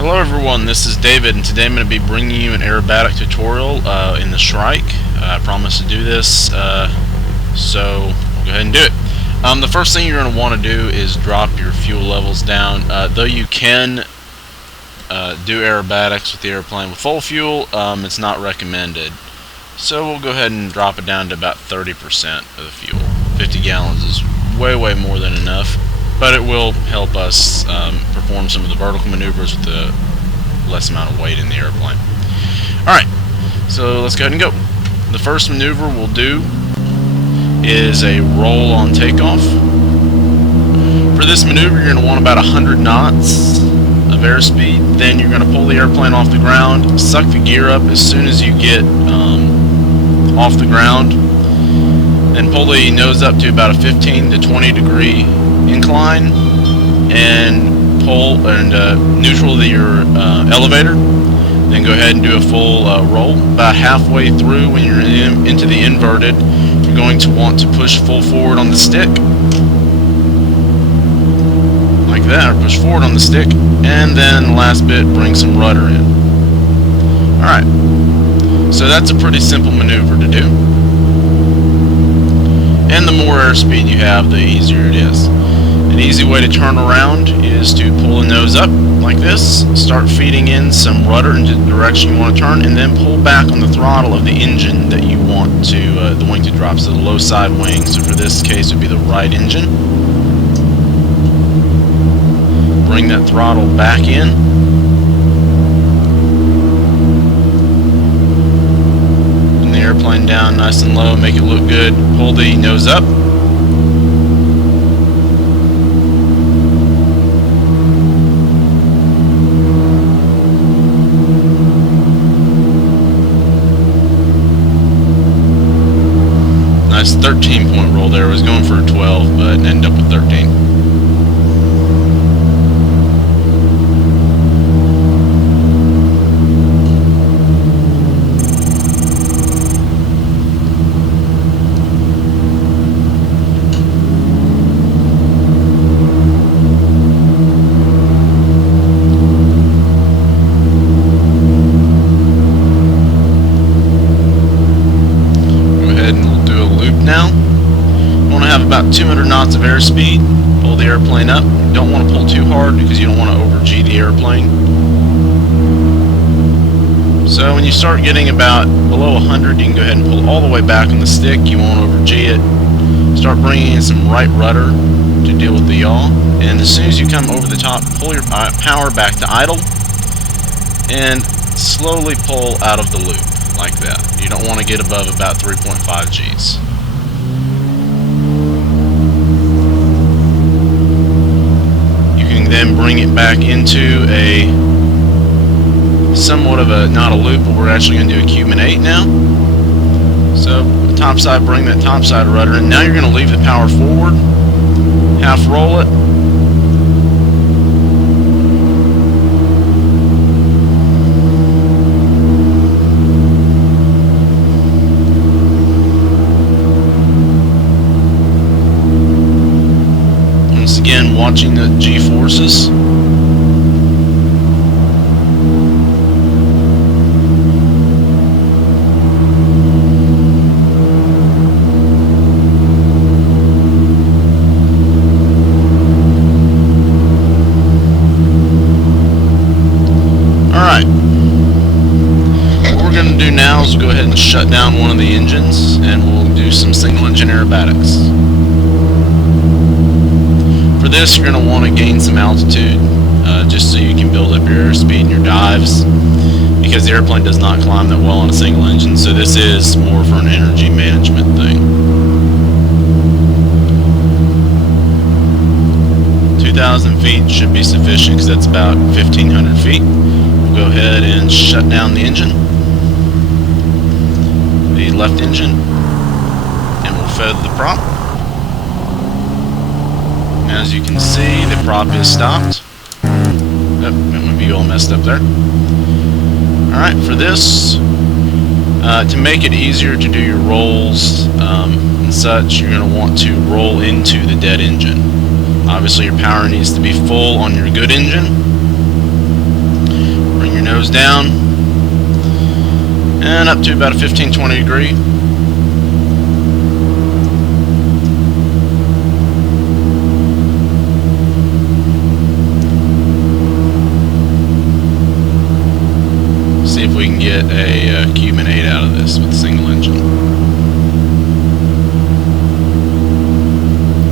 Hello everyone, this is David, and today I'm going to be bringing you an aerobatic tutorial in the Shrike. I promise to do this, so we'll go ahead and do it. The first thing you're going to want to do is drop your fuel levels down. Though you can do aerobatics with the airplane with full fuel, it's not recommended. So we'll go ahead and drop it down to about 30% of the fuel. 50 gallons is way more than enough, but it will help us perform some of the vertical maneuvers with the less amount of weight in the airplane. Alright, so let's go ahead and go. The first maneuver we'll do is a roll on takeoff. For this maneuver, you're going to want about 100 knots of airspeed. Then you're going to pull the airplane off the ground, suck the gear up as soon as you get off the ground, and pull the nose up to about a 15 to 20 degree incline, and pull and neutral your elevator. Then go ahead and do a full roll. About halfway through, when you're into the inverted, you're going to want to push full forward on the stick, like that, or push forward on the stick, and then the last bit, bring some rudder in. Alright, so that's a pretty simple maneuver to do. And the more airspeed you have, the easier it is. An easy way to turn around is to pull the nose up like this, start feeding in some rudder into the direction you want to turn, and then pull back on the throttle of the engine that you want to the wing to drop, so the low side wing. So for this case, it would be the right engine. Bring that throttle back in. Bring the airplane down nice and low, make it look good. Pull the nose up. Nice 13-point roll there. I was going for a 12, but ended up with 13. Now, you want to have about 200 knots of airspeed. Pull the airplane up. You don't want to pull too hard because you don't want to over-G the airplane. So when you start getting about below 100, you can go ahead and pull all the way back on the stick. You won't over-G it. Start bringing in some right rudder to deal with the yaw. And as soon as you come over the top, pull your power back to idle and slowly pull out of the loop like that. You don't want to get above about 3.5 Gs. Then bring it back into a somewhat of a, not a loop, but we're actually going to do a Cuban 8 now. So the top side, bring that top side rudder in. Now you're going to leave the power forward, half roll it, again watching the G-forces. Alright, what we're going to do now is go ahead and shut down one of the engines, and we'll do some single engine aerobatics. For this, you're going to want to gain some altitude, just so you can build up your airspeed and your dives, because the airplane does not climb that well on a single engine, so this is more for an energy management thing. 2,000 feet should be sufficient, because that's about 1,500 feet. We'll go ahead and shut down the engine, the left engine, and we'll feather the prop. As you can see, the prop is stopped. Oh, that might be all messed up there. Alright, for this, to make it easier to do your rolls and such, you're going to want to roll into the dead engine. Obviously your power needs to be full on your good engine. goes down, and up to about a 15-20 degree. See if we can get a Cuban 8 out of this with a single engine.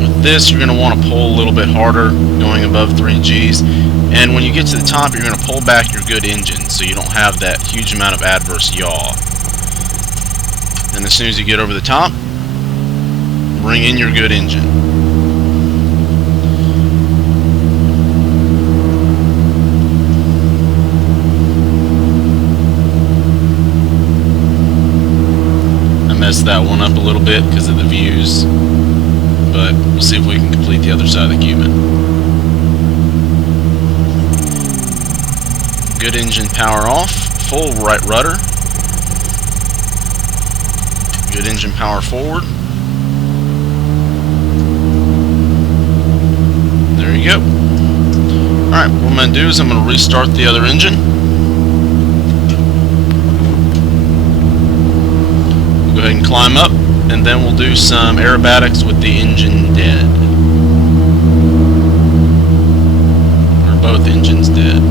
With this, you're going to want to pull a little bit harder, going above 3 Gs. And when you get to the top, you're going to pull back your good engine so you don't have that huge amount of adverse yaw. Then as soon as you get over the top, bring in your good engine. I messed that one up a little bit because of the views, but we'll see if we can complete the other side of the Cuban. Good engine power off, full right rudder. Good engine power forward. There you go. Alright, what I'm going to do is I'm going to restart the other engine. We'll go ahead and climb up, and then we'll do some aerobatics with the engine dead. Or both engines dead.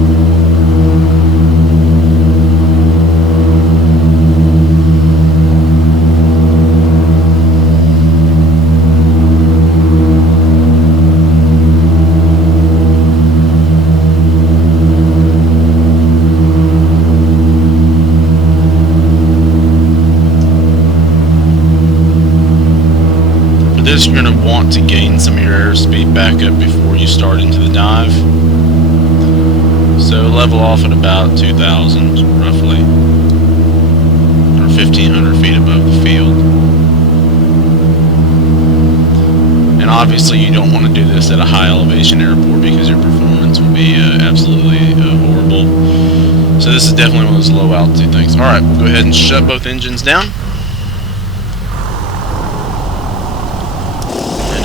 You're going to want to gain some of your airspeed back up before you start into the dive. So level off at about 2,000 roughly, or 1,500 feet above the field. And obviously you don't want to do this at a high elevation airport because your performance will be absolutely horrible. So this is definitely one of those low altitude things. Alright, we'll go ahead and shut both engines down.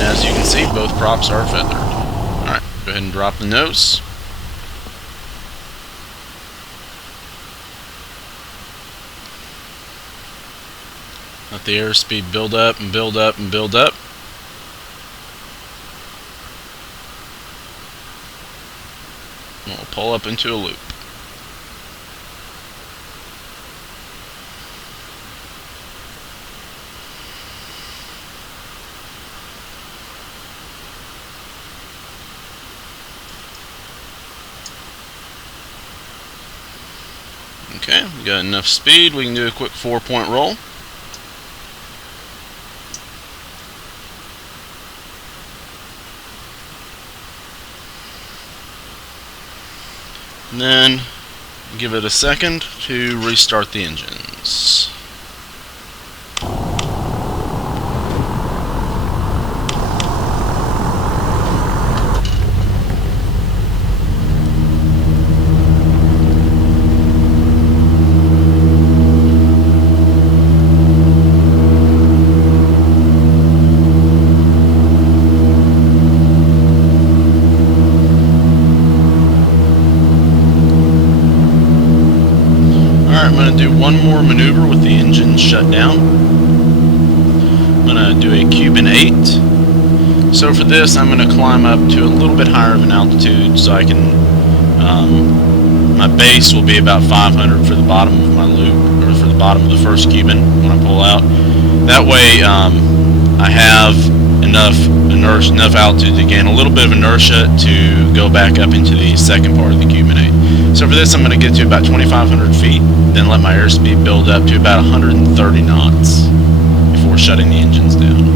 As you can see, both props are feathered. Alright, go ahead and drop the nose. Let the airspeed build up and build up and build up. And we'll pull up into a loop. Okay, we got enough speed. We can do a quick 4-point roll. And then give it a second to restart the engines. I'm going to do one more maneuver with the engine shut down. I'm going to do a Cuban 8. So for this, I'm going to climb up to a little bit higher of an altitude so I can, my base will be about 500 for the bottom of my loop, or for the bottom of the first Cuban when I pull out. That way I have enough altitude to gain a little bit of inertia to go back up into the second part of the Cuban 8. So for this, I'm going to get to about 2,500 feet, then let my airspeed build up to about 130 knots before shutting the engines down.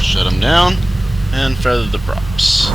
Shut them down and feather the props.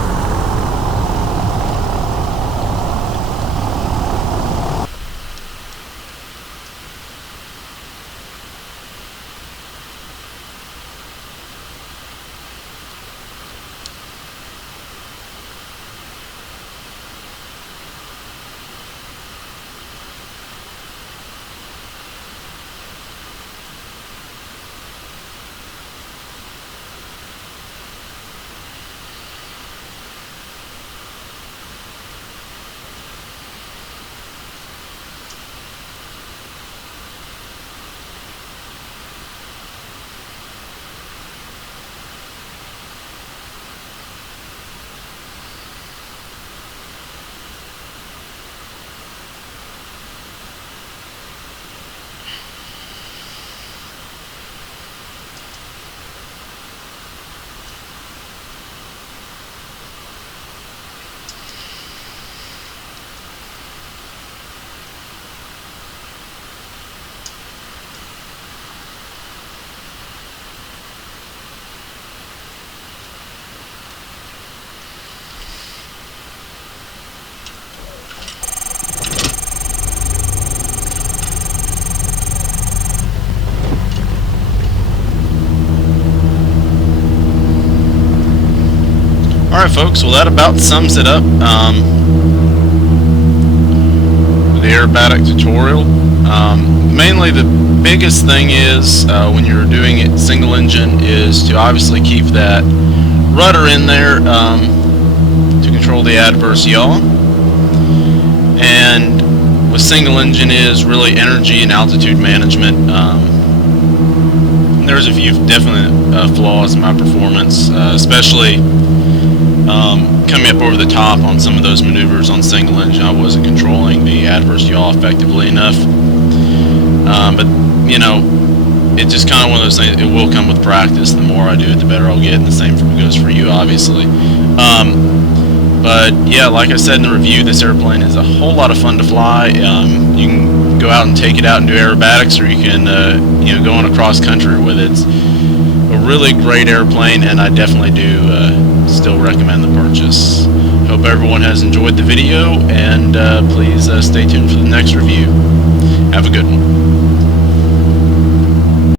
Alright folks, well that about sums it up. The Aerobatic tutorial. Mainly the biggest thing is when you're doing it single engine is to obviously keep that rudder in there to control the adverse yaw. And with single engine is really energy and altitude management. There's a few definite flaws in my performance, especially coming up over the top on some of those maneuvers on single engine. I wasn't controlling the adverse yaw effectively enough. But you know, it's just kind of one of those things. It will come with practice. The more I do it, the better I'll get, and the same goes for you, obviously. But yeah, like I said in the review, this airplane is a whole lot of fun to fly. You can go out and take it out and do aerobatics, or you can you know, go on a cross country with it. It's a really great airplane, and I definitely do still recommend the purchase. Hope everyone has enjoyed the video, and please stay tuned for the next review. Have a good one.